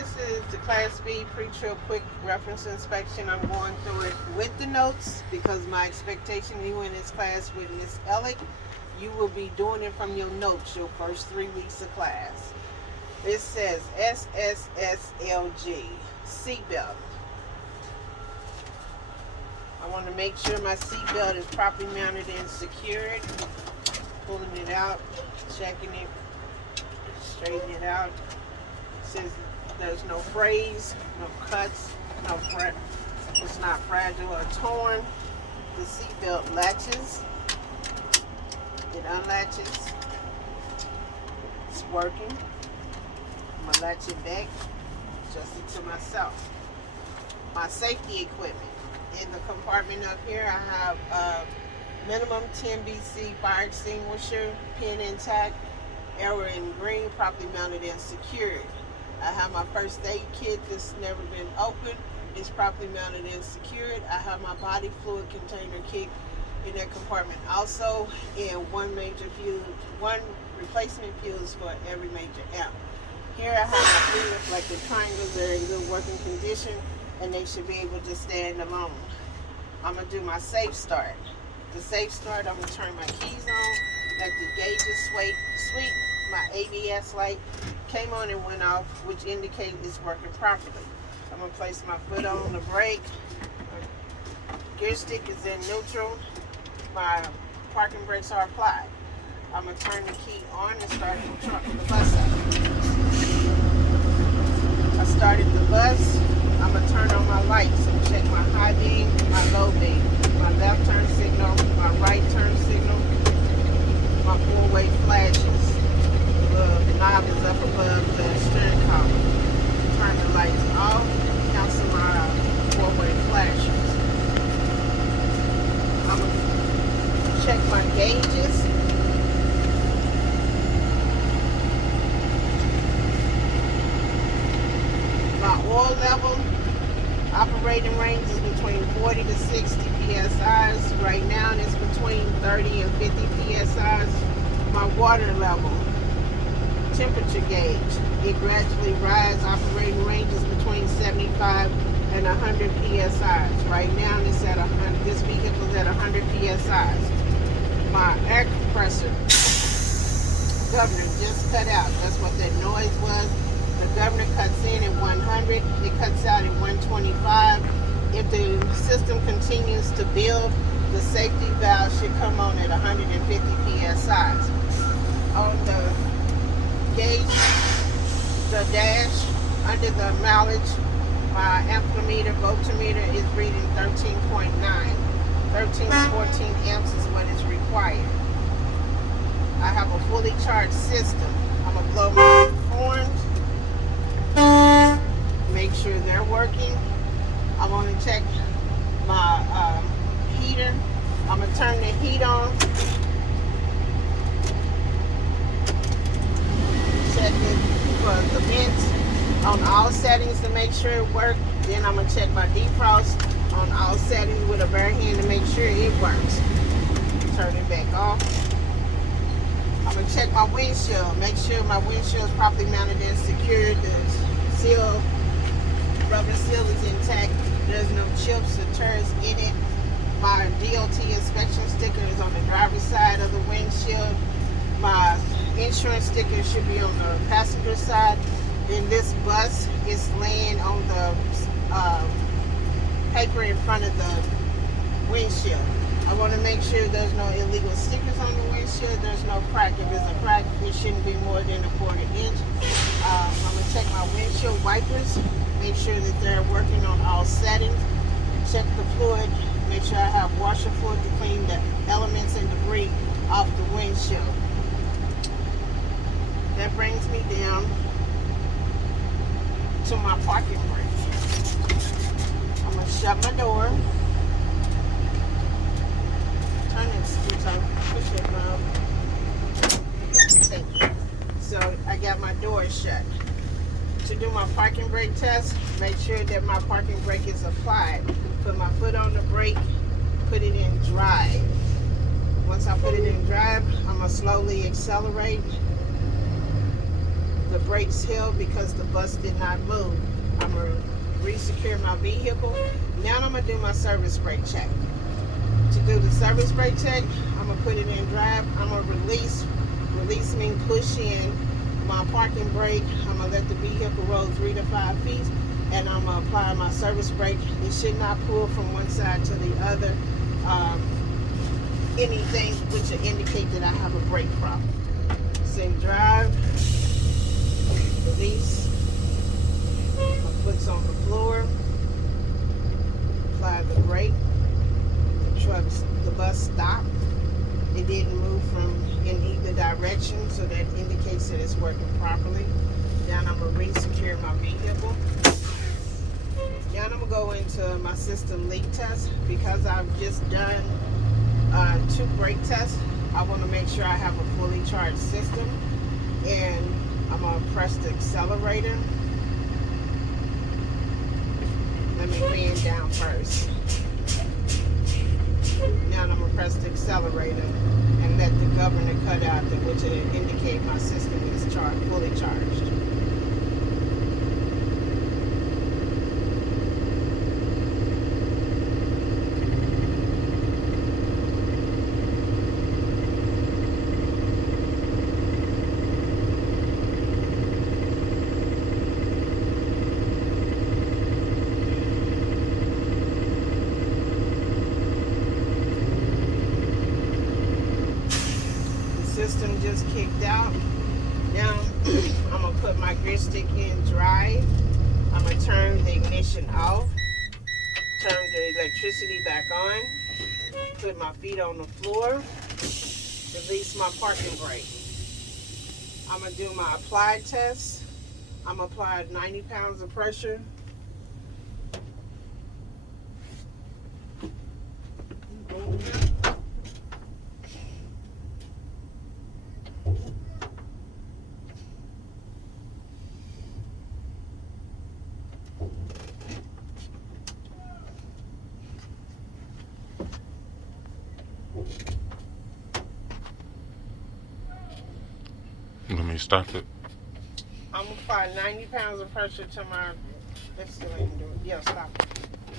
this is the Class B pre-trip quick reference inspection. I'm going through it with the notes because my expectation you in this class with Miss Ellick, you will be doing it from your notes your first 3 weeks of class. This says SSSLG, seatbelt. I want to make sure my seatbelt is properly mounted and secured. Pulling it out, checking it, straightening it out. It says there's no frays, no cuts, it's not fragile or torn. The seatbelt latches. It unlatches. It's working. I'm gonna latch it back, adjust it to myself. My safety equipment. In the compartment up here, I have a minimum 10 BC fire extinguisher, pin intact, arrow in green, properly mounted and secured. I have my first aid kit that's never been opened. It's properly mounted and secured. I have my body fluid container kit in that compartment also, and one replacement fuse for every major amp. Here I have my 3 reflective triangles. They're in good working condition and they should be able to stand alone. I'm going to do my safe start. The safe start, I'm going to turn my keys on, let the gauges sweep. My ABS light came on and went off, which indicates it's working properly. I'm going to place my foot on the brake. My gear stick is in neutral. My parking brakes are applied. I'm going to turn the key on and start the bus up. I started the bus. I'm going to turn on my lights and check my high beam, my low beam, my left turn signal, my right turn signal, my 4-way flashes. The knob is up above the steering column. Turn the lights off, cancel my 4-way flashers. I'm going to check my gauges. My oil level, operating range is between 40 to 60 psi's. Right now it's between 30 and 50 psi's. My water level, temperature gauge, it gradually rises. Operating range is between 75 and 100 psi's. Right now it's at 100. This vehicle is at 100 psi's. My air compressor governor just cut out. That's what that noise was. The governor cuts in at 100. It cuts out at 125. If the system continues to build, the safety valve should come on at 150 psi's. On the gauge, the dash, under the mileage, my amplimeter, voltmeter is reading 13.9. 13 to 14 amps is what is required. I have a fully charged system. I'm going to blow my horns, make sure they're working. I'm going to check my heater. I'm going to turn the heat on. Check it for the vents on all settings to make sure it works. Then I'm going to check my defrost on all settings with a bare hand to make sure it works. Turn it back off. I'm going to check my windshield. Make sure my windshield is properly mounted and secured. The seal, rubber seal is intact. There's no chips or tears in it. My DOT inspection sticker is on the driver's side of the windshield. My insurance sticker should be on the passenger side. And this bus is laying on the paper in front of the windshield. I want to make sure there's no illegal stickers on the windshield. There's no crack. If there's a crack, it shouldn't be more than a 1/4 inch. I'm going to check my windshield wipers. Make sure that they're working on all settings. Check the fluid. Make sure I have washer fluid to clean the elements and debris off the windshield. That brings me down to my parking brake. I'm going to shut my door. Turn that switch on. Push that knob. Thank you. So I got my door shut. To do my parking brake test, make sure that my parking brake is applied. Put my foot on the brake, put it in drive. Once I put it in drive, I'm going to slowly accelerate. the brakes held because the bus did not move. I'm going to re-secure my vehicle. Now I'm going to do my service brake check. To do the service brake check, I'm going to put it in drive. I'm going to release means push in my parking brake. I'm going to let the vehicle roll 3 to 5 feet, and I'm going to apply my service brake. It should not pull from one side to the other. Anything which will indicate that I have a brake problem. Same drive, release, my foot's on the floor, apply the brake, the bus stopped. It didn't move in either direction, so that indicates that it's working properly. Now I'm going to re-secure my vehicle. Now I'm going to go into my system leak test. Because I've just done 2 brake tests, I want to make sure I have a fully charged system. And I'm going to press the accelerator. Let me bend down first. Now I'm going to press the accelerator and let the governor cut out, which will indicate my system is fully charged. System just kicked out. Now I'm gonna put my grid stick in drive. I'm gonna turn the ignition off, turn the electricity back on, put my feet on the floor, release my parking brake. I'm gonna do my applied test. I'm gonna apply 90 pounds of pressure. Let me stop it. I'm gonna apply 90 pounds of pressure to my. Let's see if I can do it. Yeah, stop it.